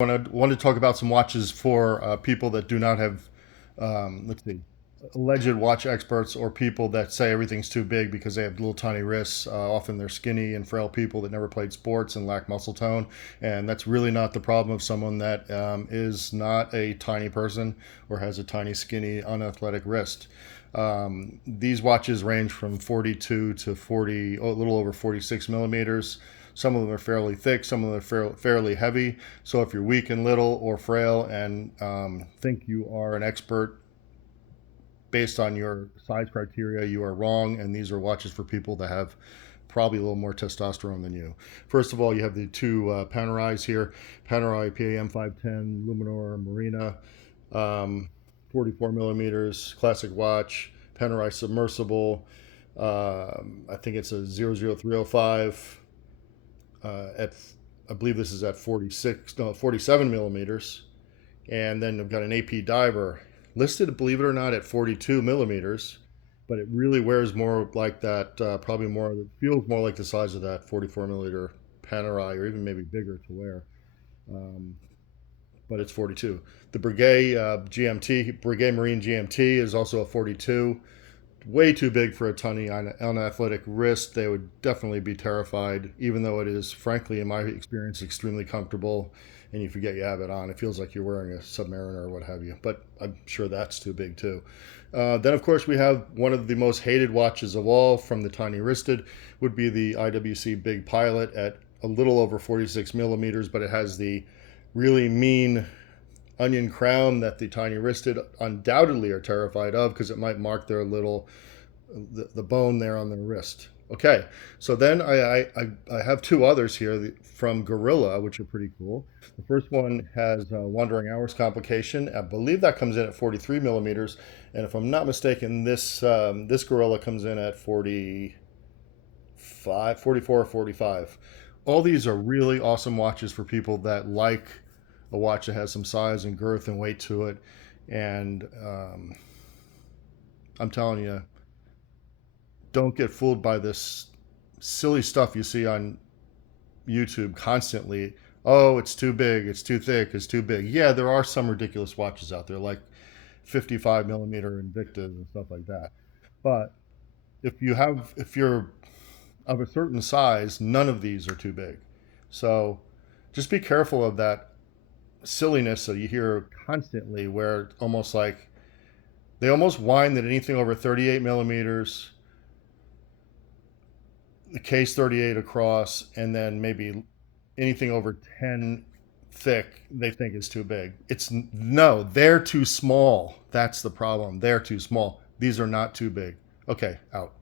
Want to talk about some watches for people that do not have, let's see, alleged watch experts or people that say everything's too big because they have little tiny wrists. Often they're skinny and frail people that never played sports and lack muscle tone. And that's really not the problem of someone that is not a tiny person or has a tiny, skinny, unathletic wrist. These watches range from 42 to 40, a little over 46 millimeters. Some of them are fairly thick, some of them are fairly heavy. So if you're weak and little or frail and think you are an expert based on your size criteria, you are wrong. And these are watches for people that have probably a little more testosterone than you. First of all, you have the two Panerais here, Panerai PAM 510, Luminor Marina, 44 millimeters, classic watch, Panerai submersible. I think it's a 00305 at, I believe this is at 46, no, 47 millimeters. And then I've got an AP diver listed, believe it or not, at 42 millimeters, but it really wears more like that, probably more, it feels more like the size of that 44 millimeter Panerai, or even maybe bigger to wear. Um, but it's 42. The Breguet GMT, Breguet Marine GMT is also a 42. Way too big for a tiny unathletic wrist. They would definitely be terrified, even though it is, frankly, in my experience, extremely comfortable. And you forget you have it on. It feels like you're wearing a Submariner or what have you. But I'm sure that's too big too. Then, of course, we have one of the most hated watches of all from the tiny wristed would be the IWC Big Pilot at a little over 46 millimeters, but it has the really mean onion crown that the tiny wristed undoubtedly are terrified of because it might mark their little the bone there on their wrist. Okay, so then I have two others here from Gorilla, which are pretty cool. The first one has a Wandering Hours complication. I believe that comes in at 43 millimeters, and if I'm not mistaken, this Gorilla comes in at 45, 44 or 45. All these are really awesome watches for people that like a watch that has some size and girth and weight to it. And I'm telling you, don't get fooled by this silly stuff you see on YouTube constantly. Oh, it's too big, it's too thick, it's too big. Yeah, there are some ridiculous watches out there like 55 millimeter Invictus and stuff like that. But if you're of a certain size, none of these are too big. So just be careful of that silliness that you hear constantly where almost like they almost whine that anything over 38 millimeters, the case 38 across, and then maybe anything over 10 thick, they think is too big. It's no, they're too small. That's the problem. They're too small. These are not too big. Okay, out.